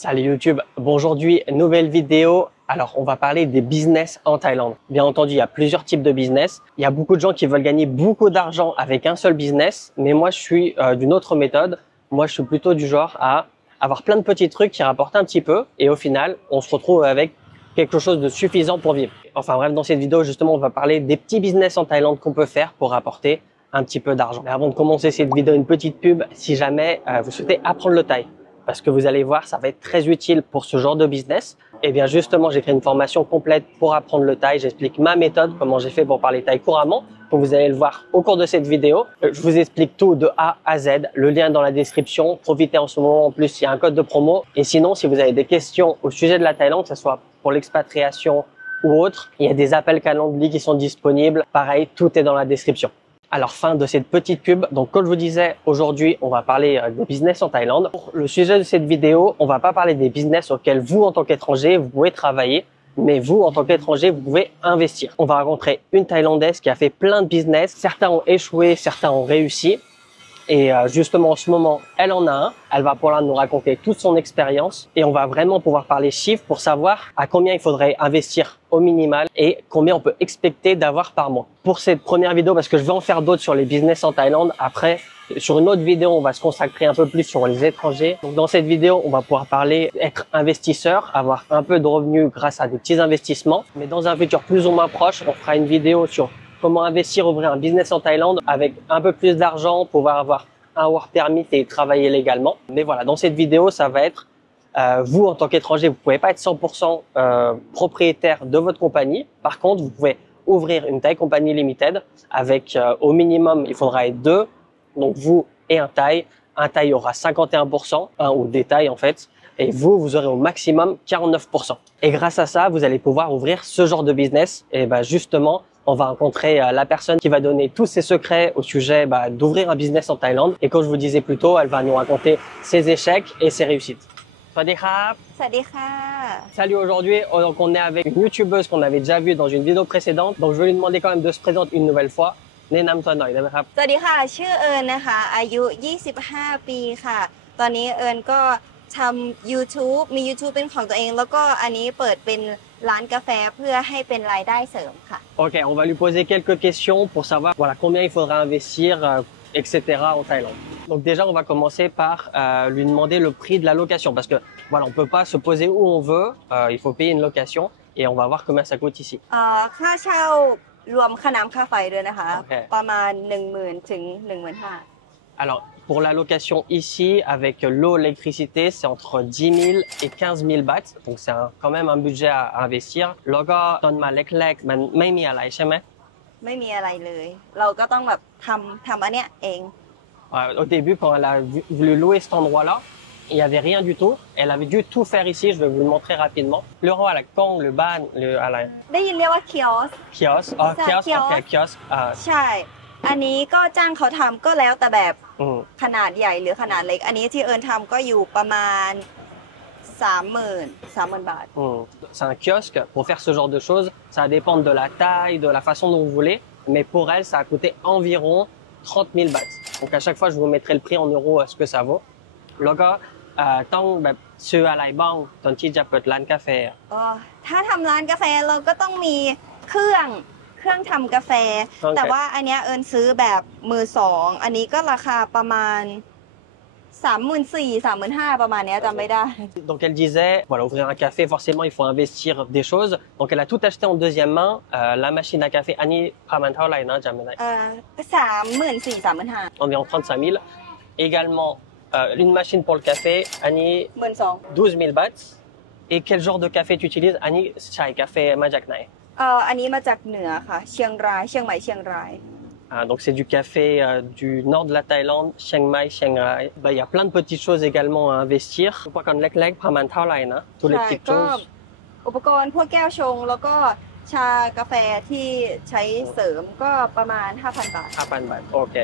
Salut YouTube, bon aujourd'hui, nouvelle vidéo. Alors, on va parler des business en Thaïlande. Bien entendu, il y a plusieurs types de business. Il y a beaucoup de gens qui veulent gagner beaucoup d'argent avec un seul business, mais moi, je suis d'une autre méthode. Moi, je suis plutôt du genre à avoir plein de petits trucs qui rapportent un petit peu et au final, on se retrouve avec quelque chose de suffisant pour vivre. Enfin bref, dans cette vidéo, justement, on va parler des petits business en Thaïlande qu'on peut faire pour rapporter un petit peu d'argent. Mais avant de commencer cette vidéo, une petite pub, si jamais vous souhaitez apprendre le thaï, parce que vous allez voir, ça va être très utile pour ce genre de business. Et bien justement, j'ai fait une formation complète pour apprendre le thaï. J'explique ma méthode, comment j'ai fait pour parler thaï couramment. Donc vous allez le voir au cours de cette vidéo. Je vous explique tout de A à Z. Le lien est dans la description. Profitez en ce moment. En plus, il y a un code de promo. Et sinon, si vous avez des questions au sujet de la Thaïlande, que ce soit pour l'expatriation ou autre, il y a des appels Calendly qui sont disponibles. Pareil, tout est dans la description. Alors, fin de cette petite pub. Donc, comme je vous disais, aujourd'hui, on va parler des business en Thaïlande. Pour le sujet de cette vidéo, on va pas parler des business auxquels vous, en tant qu'étranger, vous pouvez travailler, mais vous, en tant qu'étranger, vous pouvez investir. On va rencontrer une Thaïlandaise qui a fait plein de business. Certains ont échoué, certains ont réussi. Et justement, en ce moment, elle en a un. Elle va pouvoir nous raconter toute son expérience et on va vraiment pouvoir parler chiffres pour savoir à combien il faudrait investir au minimal et combien on peut expecter d'avoir par mois. Pour cette première vidéo, parce que je vais en faire d'autres sur les business en Thaïlande. Après, sur une autre vidéo, on va se consacrer un peu plus sur les étrangers. Donc, dans cette vidéo, on va pouvoir parler être investisseur, avoir un peu de revenus grâce à des petits investissements. Mais dans un futur plus ou moins proche, on fera une vidéo sur comment investir, ouvrir un business en Thaïlande avec un peu plus d'argent, pouvoir avoir un work permit et travailler légalement. Mais voilà, dans cette vidéo, ça va être vous en tant qu'étranger, vous pouvez pas être 100% propriétaire de votre compagnie. Par contre, vous pouvez ouvrir une Thai Company Limited avec au minimum, il faudra être deux. Donc vous et un Thai. Un Thai aura 51%, ou des Thai en fait. Et vous aurez au maximum 49%. Et grâce à ça, vous allez pouvoir ouvrir ce genre de business. Et ben justement, on va rencontrer la personne qui va donner tous ses secrets au sujet d'ouvrir un business en Thaïlande. Et comme je vous disais plus tôt, elle va nous raconter ses échecs et ses réussites. Sawadee krap. Sawadee ka. Salut, aujourd'hui, donc on est avec une youtubeuse qu'on avait déjà vue dans une vidéo précédente. Donc je vais lui demander quand même de se présenter une nouvelle fois. แนะนำตัวหน่อยได้ไหมครับ สวัสดีค่ะชื่อเอิญนะคะอายุ25 ปีค่ะตอนนี้เอิญก็ทำ YouTube มี YouTube เป็นของตัวเองแล้วก็อันนี้เปิดเป็นร้านกาแฟเพื่อให้เป็นรายได้เสริมค่ะ Ok, on va lui poser quelques questions pour savoir voilà combien il faudra investir, etc. en Thaïlande. Donc déjà, on va commencer par lui demander le prix de la location parce que voilà, on peut pas se poser où on veut, il faut payer une location et on va voir combien ça coûte ici. ค่าเช่ารวมค่าน้ำค่าไฟด้วยนะคะ Okay. ประมาณ 10,000 ถึง 15,000 Alors, pour la location ici, avec l'eau, l'électricité, c'est entre 10 000 et 15 000 bahts. Donc, c'est quand même un budget à investir. แล้วก็ตอนมาแรกๆมันไม่มีอะไรใช่ไหม ไม่มีอะไรเลย เราก็ต้องแบบทำอันเนี้ยเอง Au début, quand elle a voulu louer cet endroit-là, il n'y avait rien du tout. Elle avait dû tout faire ici. Je vais vous le montrer rapidement. Le roi à la Kong, le ban, à la ได้ยินเรียกว่าคิออส kiosque. Ah, kiosque, ok, kiosque. ใช่ อันนี้ก็จ้างเขาทำก็แล้วแต่แบบ Mm. ขนาดใหญ่หรือขนาดเล็ก อันนี้ที่เอิญทำก็อยู่ประมาณ 30,000 บาท C'est un kiosque. Pour faire ce genre de choses, ça va dépendre de la taille, de la façon dont vous voulez. Mais pour elle, ça a coûté environ 30 000 bahts. Donc à chaque fois, je vous mettrai le prix en euros à ce que ça vaut. แล้วก็ต้องแบบซื้ออะไรบ้างตอนที่จะเปิดร้านกาแฟ ถ้าทำร้านกาแฟเราก็ต้องมีเครื่องทำกาแฟ แต่ว่าอันเนี้ยเอิญซื้อแบบมือสองอันนี้ก็ราคาประมาณ 34,000 35,000 ประมาณเนี้ยจำไม่ได้ Donc elle disait, voilà, ouvrir un café, forcément, il faut investir des choses. Donc elle a tout acheté en deuxième main. La machine à café, Annie Pramantaolai,34,000 35,000 environ 35 000. Également, une machine pour le café, Annie 12,000 12 000 bahts. Et quel genre de café tu utilises? Annie, chai café Majak Nai. อันนี้มาจากเหนือค่ะเชียงรายเชียงใหม่เชียงราย Donc c'est du café du nord de la Thaïlande, Chiang Mai, Chiang Rai. Il y a plein de petites choses également à investir. Quoi comme leg Pramantaolai, tous les petites choses. อุปกรณ์พวกแก้วชงแล้วก็ชากาแฟที่ใช้เสริมก็ประมาณ 5,000 บาท 5,000 bahts, ok.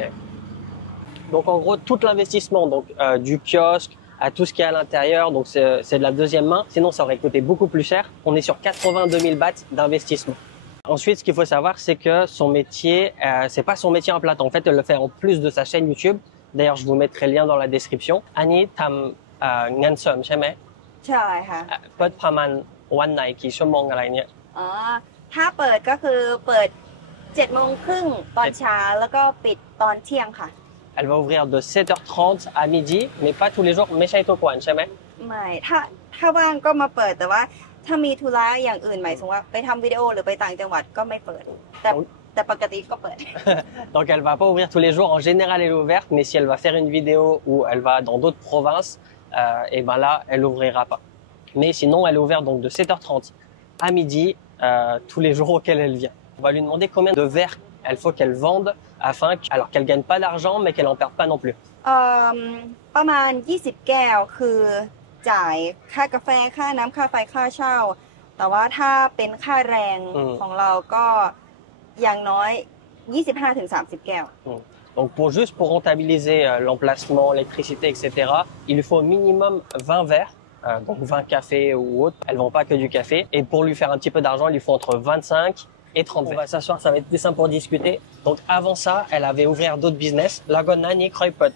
Donc en gros, tout l'investissement, donc du kiosque à tout ce qui est à l'intérieur, donc c'est de la deuxième main. Sinon, ça aurait coûté beaucoup plus cher. On est sur 82 000 bahts d'investissement. Ensuite, ce qu'il faut savoir, c'est que son métier, c'est pas son métier en plein temps. En fait, elle le fait en plus de sa chaîne YouTube. D'ailleurs, je vous mettrai le lien dans la description. Annie, tam ngan som, ใช่ไหม ใช่ค่ะ เปิดประมาณวันไหนกี่ชั่วโมงอะไรเนี่ย อ๋อถ้าเปิดก็คือเปิด7:30ตอนเช้าแล้วก็ปิดตอนเที่ยงค่ะ Elle va ouvrir de 7h30 à midi, mais pas tous les jours. ไม่ใช่ทุกวันใช่ไหม ไม่ถ้าว่างก็มาเปิดแต่ว่าถ้ามีธุระอย่างอื่นหมายถึงว่าไปทำวิดีโอหรือไปต่างจังหวัดก็ไม่เปิด แต่ปกติก็เปิด Donc elle va pas ouvrir tous les jours. En général, elle est ouverte, mais si elle va faire une vidéo où elle va dans d'autres provinces, et ben là, elle ouvrira pas. Mais sinon, elle est ouverte donc de 7h30 à midi, tous les jours auxquels elle vient. On va lui demander combien de verres elle faut qu'elle vende alors qu'elle gagne pas d'argent, mais qu'elle en perde pas non plus. ประมาณ20แก้วคือจ่ายค่ากาแฟค่าน้ำค่าไฟค่าเช่าแต่ว่าถ้าเป็นค่าแรงของเราก็อย่างน้อย25-30แก้ว Donc pour rentabiliser l'emplacement, l'électricité, etc., il lui faut au minimum 20 verres, donc 20 cafés ou autres. Elles vend pas que du café. Et pour lui faire un petit peu d'argent, il lui faut entre 25 et 30 verres. On va s'asseoir, ça va être plus simple pour discuter. Donc avant ça, elle avait ouvert d'autres business. Lagon Nani Kroipot,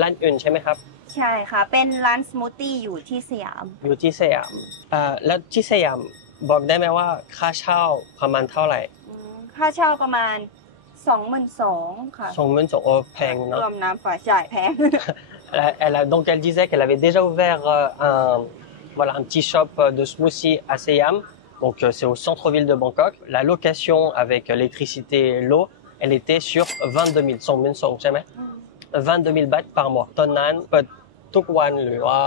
Lan Une,ใช่ไหมครับ ใช่ค่ะเป็นร้านสมูทตี้อยู่ที่สยาม อยู่ที่สยามแล้วที่สยามบอกได้ไหมว่าค่าเช่าประมาณเท่าไหร่ ค่าเช่าประมาณ22,000ค่ะ 22,000 โอ้แพงเนอะ รวมน้ำไฟจ่ายแพง Donc elle disait qu'elle avait déjà ouvert un petit shop de smoothie à Siam. Donc c'est au centre-ville de Bangkok. La location avec l'électricité et l'eau, elle était sur 22 000, 22,000 ใช่ไหม 22 000 bahts par mois. ตอนนั้นเปิดทุกวันหรือว่า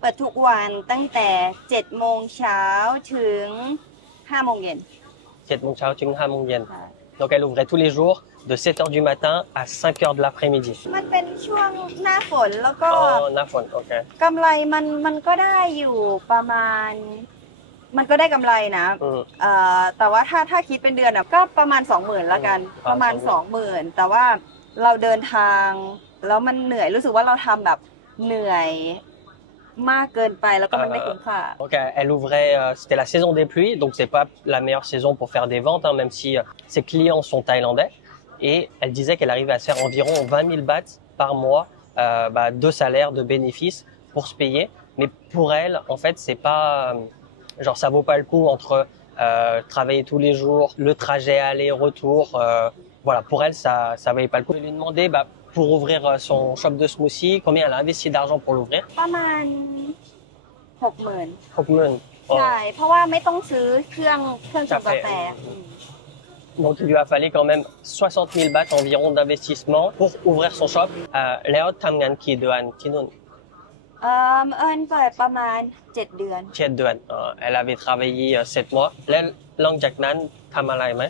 เปิดทุกวันตั้งแต่7โมงเช้าถึง5โมงเย็น 7 โมงเช้าถึง5 โมงเย็น Donc elle ouvrait tous les jours de 7h du matin à 5h de l'après-midi. มันเป็นช่วงหน้าฝนแล้วก็ หน้าฝนโอเค กำไรมันก็ได้อยู่ประมาณมันก็ได้กำไรนะแต่ว่าถ้าคิดเป็นเดือนก็ประมาณ 20,000แล้วกันประมาณ 20,000 แต่ว่าเราเดินทางแล้วมันเหนื่อยรู้สึกว่าเราทำแบบเหนื่อยมากเกินไปแล้วก็มันไม่คุ้มค่า Donc elle ouvrait, c'était la saison des pluies, donc c'est pas la meilleure saison pour faire des ventes, hein, même si ses clients sont thaïlandais. Et elle disait qu'elle arrivait à se faire environ 20 000 bahts par mois de salaire, de bénéfices pour se payer. Mais pour elle, en fait, c'est pas genre ça vaut pas le coup entre travailler tous les jours, le trajet aller-retour. Voilà, pour elle, ça valait pas le coup. Je lui ai demandé pour ouvrir son shop de smoothie, combien elle a investi d'argent pour l'ouvrir? ประมาณ 60,000 60,000. ใช่เพราะว่าไม่ต้องซื้อเครื่องชงกาแฟ Donc il lui a fallu quand même 60 000 bahts environ d'investissement pour ouvrir son shop. Léo Tamgan qui de Han Kinun. เอิญเปิดประมาณ7เดือน 7 เดือน Elle avait travaillé 7 mois. แล้วหลังจากนั้นทำอะไรไหม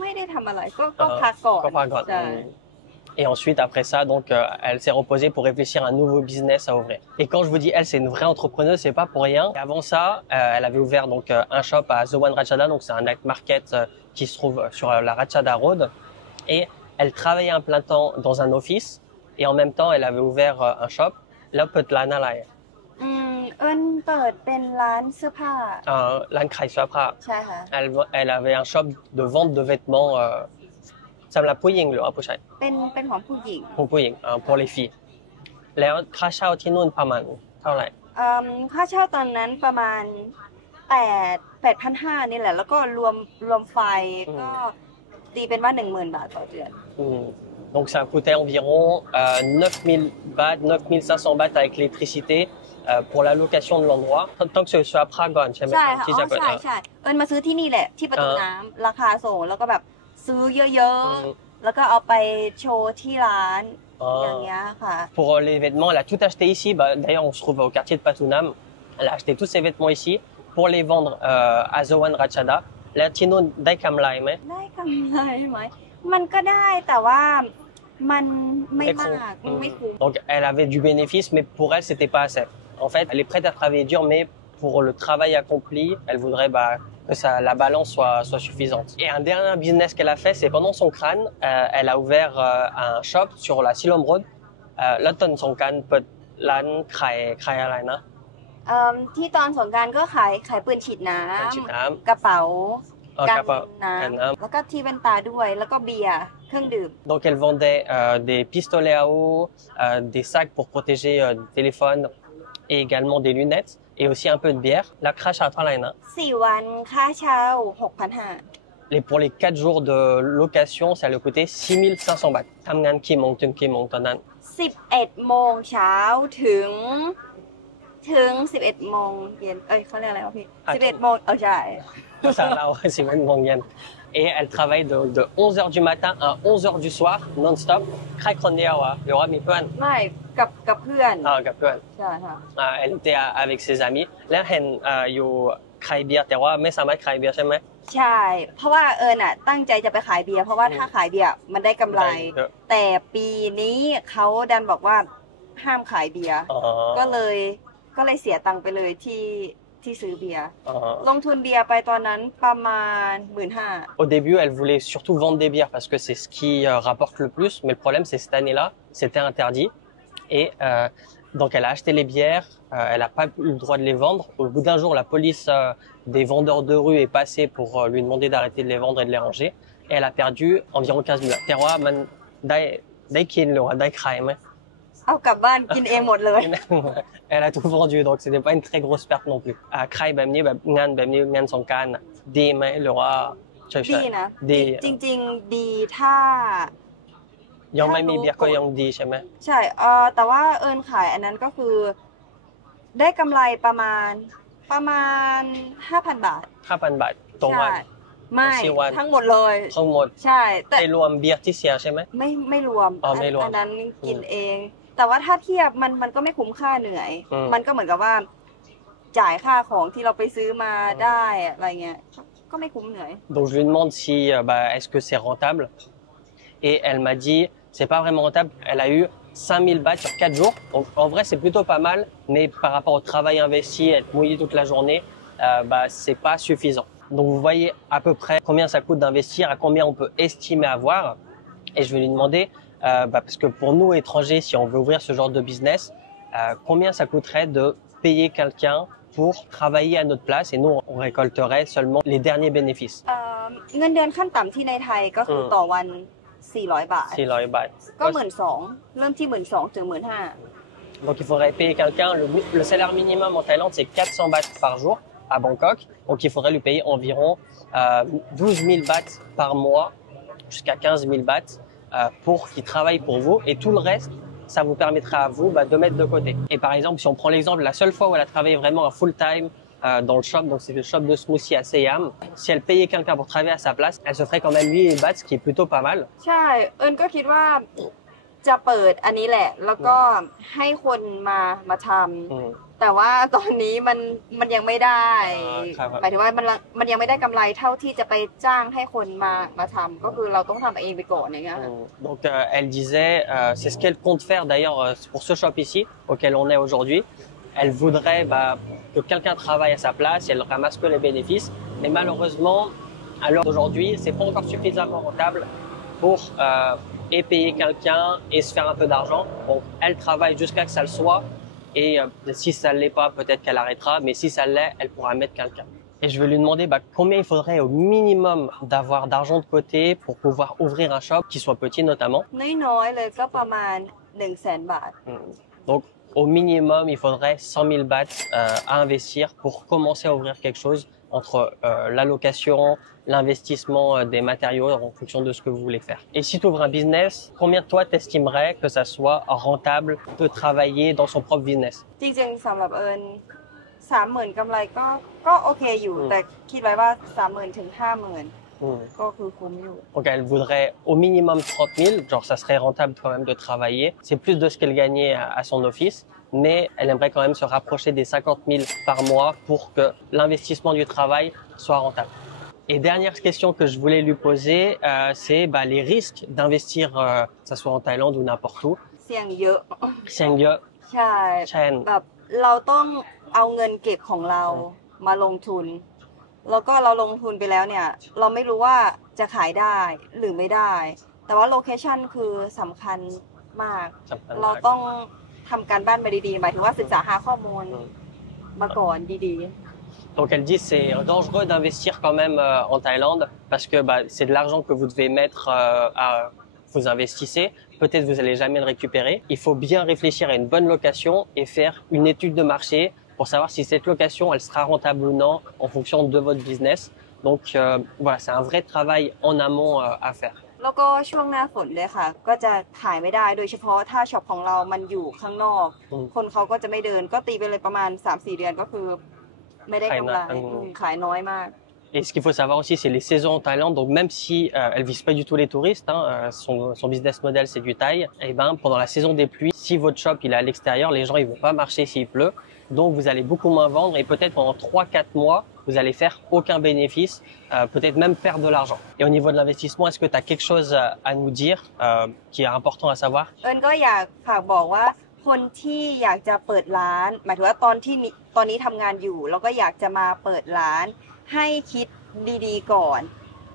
ไม่ได้ทำอะไรก็พักก่อน ก็พักก่อน ใช่ Et ensuite, après ça, donc, elle s'est reposée pour réfléchir à un nouveau business à ouvrir. Et quand je vous dis elle, c'est une vraie entrepreneuse, c'est pas pour rien. Et avant ça, elle avait ouvert donc un shop à The One Ratchada, donc c'est un night market qui se trouve sur la Ratchada Road. Et elle travaillait un plein temps dans un office. Et en même temps, elle avait ouvert un shop. Là, peut-être la nalai. เอิญเปิดเป็นร้านเสื้อผ้า Lan Krai Swapra. ใช่ค่ะ Elle avait un shop de vente de vêtements. Ça me l'a pouillé, le rapproché. เป็นของผู้หญิง Pour les filles. แล้วค่าเช่าที่นู่นประมาณเท่าไหร่ ค่าเช่าตอนนั้นประมาณ8,500นี่แหละแล้วก็รวมไฟก็ตีเป็นว่า 10,000 บาทต่อเดือน Donc ça coûtait environ 9 000 bahts, 9 500 bahts avec l'électricité pour la location de l'endroit. Tant que ce soit à Prague, ใช่ไหม ใช่ค่ะใช่เอิญมาซื้อที่นี่แหละที่ประตูน้ำราคาส่งแล้วก็แบบซื้อเยอะๆแล้วก็เอาไปโชว์ที่ร้านอย่างเงี้ยค่ะ Pour les vêtements, elle a tout acheté ici. D'ailleurs, on se trouve au quartier de Patunam. Elle a acheté tous ses vêtements ici pour les vendre à The One Ratchada. แล้วที่นู่นได้กำไรไหม ได้กำไรไหมมันก็ได้แต่ว่ามันไม่มากไม่คุ้ม Donc elle avait du bénéfice, mais pour elle, c'était pas assez. En fait, elle est prête à travailler dur, mais pour le travail accompli, elle voudrait que la balance soit suffisante. Et un dernier business qu'elle a fait, c'est pendant son crâne, elle a ouvert un shop sur la Silom Road. Là, ton son crâne peut l'an créerอะไรนะ ที่ตอนสงกรานต์ก็ขายปืนฉีดน้ำกระเป๋ากันน้ำแล้วก็ที่แว่นตาด้วยแล้วก็เบียร์เครื่องดื่ม Donc elle vendait des pistolets à eau, des sacs pour protéger des téléphones et également des lunettes et aussi un peu de bière. La crash à Atlanta. 4 วันค่าเช่า 6,500 Et pour les 4 jours de location, ça allait coûter 6500 bahts. Tamgan Kimong, Kimong, Tanan. 11 โมงเช้าถึง 11 โมงเย็นเขาเรียกอะไรวะพี่ 11 โมงใช่ Ça là, ouais, c'est vraiment bien. Et elle travaille de 11h du matin à 11h du soir, non-stop. Craig Rondeawa, le roi Mipuan. ไม่กับเพื่อน Ah, Gapuan. ใช่ค่ะ Elle était avec ses amis. Là, elle you Craig Beer, t'es roi, mais ça m'a Craig Beer, j'aime. ใช่ เพราะว่าตั้งใจจะไปขายเบียร์เพราะว่าถ้าขายเบียร์มันได้กำไร แต่ปีนี้เขาดันบอกว่าห้ามขายเบียร์ก็เลยเสียตังค์ไปเลยที่ซื้อเบียร์ลงทุนเบียร์ไปตอนนั้นประมาณ 15,000 Au début, elle voulait surtout vendre des bières parce que c'est ce qui rapporte le plus. Mais le problème, c'est cette année-là, c'était interdit. Et donc, elle a acheté les bières. Elle n'a pas eu le droit de les vendre. Au bout d'un jour, la police des vendeurs de rue est passée pour lui demander d'arrêter de les vendre et de les ranger. Et elle a perdu environ 15 000 bahts. Terroir, man, dai kin le roi, dai crime. เอากลับบ้านกินเองหมดเลย Elle a tout vendu, donc c'était pas une très grosse perte non plus. À Craig, Ngan Sonkan, D, le roi, ดีนะ D. จริงๆดีถ้า ยังไม่มีเบียร์ก็ยังดีใช่ไหม ใช่แต่ว่าขายอันนั้นก็คือได้กำไรประมาณ 5,000 บาท 5,000 บาทต่อวัน ไม่ทั้งหมดเลยทั้งหมด ใช่แต่ รวมเบียร์ที่เสียใช่ไหมไม่รวม ไม่รวม อันนั้นกินเองแต่ว่าถ้าเทียบมันก็ไม่คุ้มค่าเหนื่อยมันก็เหมือนกับว่าจ่ายค่าของที่เราไปซื้อมาได้อะไรเงี้ยก็ไม่คุ้มเหนื่อย Donc je lui demande si est-ce que c'est rentable et elle m'a dit c'est pas vraiment rentable. Elle a eu 5000 bahts sur 4 jours. Donc en vrai c'est plutôt pas mal, mais par rapport au travail investi, être mouillé toute la journée, c'est pas suffisant. Donc vous voyez à peu près combien ça coûte d'investir, à combien on peut estimer avoir. Et je vais lui demander parce que pour nous étrangers, si on veut ouvrir ce genre de business, combien ça coûterait de payer quelqu'un pour travailler à notre place et nous on récolterait seulement les derniers bénéfices. เงินเดือนขั้นต่ำที่ในไทยก็คือต่อวัน400 บาท 400 bahts. ก็ 12,000 เริ่มที่ 12,000 ถึง 15,000 Donc il faudrait payer quelqu'un, le salaire minimum en Thaïlande c'est 400 bahts par jour à Bangkok. Donc il faudrait lui payer environ 12 000 bahts par mois, jusqu'à 15 000 bahts pour qu'il travaille pour vous et tout le reste ça vous permettra à vous de mettre de côté. Et par exemple, si on prend l'exemple, la seule fois où elle a travaillé vraiment à full time dans le shop, donc c'est le shop de smoothie à Siam, si elle payait quelqu'un pour travailler à sa place, elle se ferait quand même 8 000 bahts, ce qui est plutôt pas mal. ใช่ก็คิดว่าจะเปิดอันนี้แหละแล้วก็ให้คนมาทำแต่ว่าตอนนี้มันยังไม่ได้หมายถึงว่ามันยังไม่ได้กำไรเท่าที่จะไปจ้างให้คนมาทำก็คือเราต้องทำเองไปก่อนอย่างเงี้ย Donc elle disait, c'est ce qu'elle compte faire d'ailleurs pour ce shop ici auquel on est aujourd'hui. Elle voudrait que quelqu'un travaille à sa place et elle ramasse que les bénéfices. Mais malheureusement, à l'heure d'aujourd'hui, c'est pas encore suffisamment rentable pour et payer quelqu'un et se faire un peu d'argent. Donc elle travaille jusqu'à que ça le soit. Et si ça ne l'est pas, peut-être qu'elle arrêtera. Mais si ça l'est, elle pourra mettre quelqu'un. Et je vais lui demander combien il faudrait au minimum d'avoir d'argent de côté pour pouvoir ouvrir un shop qui soit petit notamment. น้อยๆเลยก็ประมาณ 100,000 บาท Donc au minimum, il faudrait 100 000 bahts à investir pour commencer à ouvrir quelque chose entre la location, l'investissement des matériaux en fonction de ce que vous voulez faire. Et si tu ouvres un business, combien toi t'estimerais que ça soit rentable de travailler dans son propre business? จริงๆสำหรับ30,000 กำไรก็โอเคอยู่แต่คิดไว้ว่า 30,000 ถึง 50,000 ก็คือคุ้มอยู่ Donc elle voudrait au minimum 30 000, genre ça serait rentable quand même de travailler. C'est plus de ce qu'elle gagnait à son office, mais elle aimerait quand même se rapprocher des 50 000 par mois pour que l'investissement du travail soit rentable. Et dernière question que je voulais lui poser, c'est les risques d'investir, que ça soit en Thaïlande ou n'importe où. เสี่ยงเยอะ Siangye, ใช่ Chen. แบบเราต้องเอาเงินเก็บของเรามาลงทุนแล้วก็เราลงทุนไปแล้วเนี่ยเราไม่รู้ว่าจะขายได้หรือไม่ได้แต่ว่าโลเคชั่นคือสำคัญมากเราต้องทำการบ้านมาดีๆหมายถึงว่าศึกษาหาข้อมูลมาก่อนดีๆ Donc elle dit c'est dangereux d'investir quand même en Thaïlande parce que c'est de l'argent que vous devez mettre à vous investissez, peut-être vous allez jamais le récupérer. Il faut bien réfléchir à une bonne location et faire une étude de marché pour savoir si cette location, elle sera rentable ou non en fonction de votre business. Donc voilà, c'est un vrai travail en amont à faire. แล้วก็ช่วงหน้าฝนเลยค่ะก็จะขายไม่ได้โดยเฉพาะถ้าช็อปของเรามันอยู่ข้างนอกคนเขาก็จะไม่เดินก็ตีไปเลยประมาณ 3-4 เดือนก็คือไม่ได้กำไรขายน้อยมาก Et ce qu'il faut savoir aussi, c'est les saisons en Thaïlande. Donc même si elles visent pas du tout les touristes, son business model c'est du Thaï, et ben pendant la saison des pluies, si votre shop il est à l'extérieur, les gens ils vont pas marcher s'il pleut. Donc vous allez beaucoup moins vendre et peut-être pendant 3-4 mois, vous allez faire aucun bénéfice, peut-être même perdre de l'argent. Et au niveau de l'investissement, est-ce que tu as quelque chose à nous dire qui est important à savoir? เอิญก็อยากฝากบอกว่าคนที่อยากจะเปิดร้านหมายถึงว่าตอนนี้ทำงานอยู่แล้วก็อยากจะมาเปิดร้านให้คิดดีๆก่อน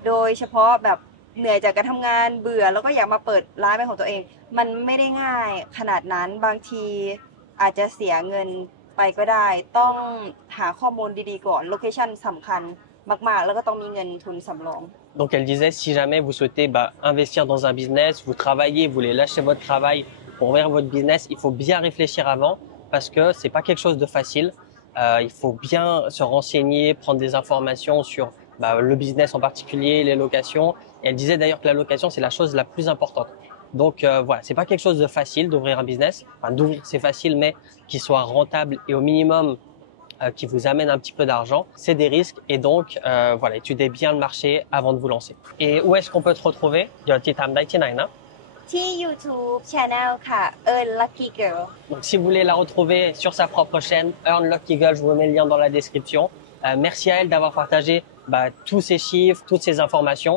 โดยเฉพาะแบบเหนื่อยจากการทำงานเบื่อแล้วก็อยากมาเปิดร้านเป็นของตัวเองมันไม่ได้ง่ายขนาดนั้นบางทีอาจจะเสียเงินไปก็ได้ต้องหาข้อมูลดีๆก่อนโลเคชั่นสำคัญมากๆแล้วก็ต้องมีเงินทุนสำรอง Donc elle disait si jamais vous souhaitez investir dans un business, vous travaillez, vous voulez lâcher votre travail pour ouvrir votre business, il faut bien réfléchir avant parce que c'est pas quelque chose de facile. Il faut bien se renseigner, prendre des informations sur le business en particulier, les locations. Et elle disait d'ailleurs que la location c'est la chose la plus importante. Donc voilà, c'est pas quelque chose de facile d'ouvrir un business. Enfin, d'ouvrir c'est facile, mais qu'il soit rentable et au minimum qui vous amène un petit peu d'argent, c'est des risques. Et donc voilà, étudiez bien le marché avant de vous lancer. Et où est-ce qu'on peut te retrouver? เดี๋ยวที่ทำได้ที่ไหนนะ ที่ YouTube Channel ค่ะ Earn Lucky Girl. Donc si vous voulez la retrouver sur sa propre chaîne, Earn Lucky Girl, je vous mets le lien dans la description. Merci à elle d'avoir partagé tous ces chiffres, toutes ces informations.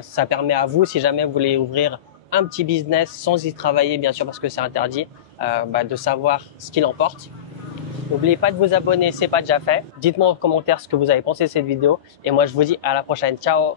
Ça permet à vous, si jamais vous voulez ouvrir un petit business sans y travailler, bien sûr, parce que c'est interdit, de savoir ce qu'il emporte. N'oubliez pas de vous abonner, c'est pas déjà fait. Dites-moi en commentaire ce que vous avez pensé de cette vidéo. Et moi, je vous dis à la prochaine. Ciao!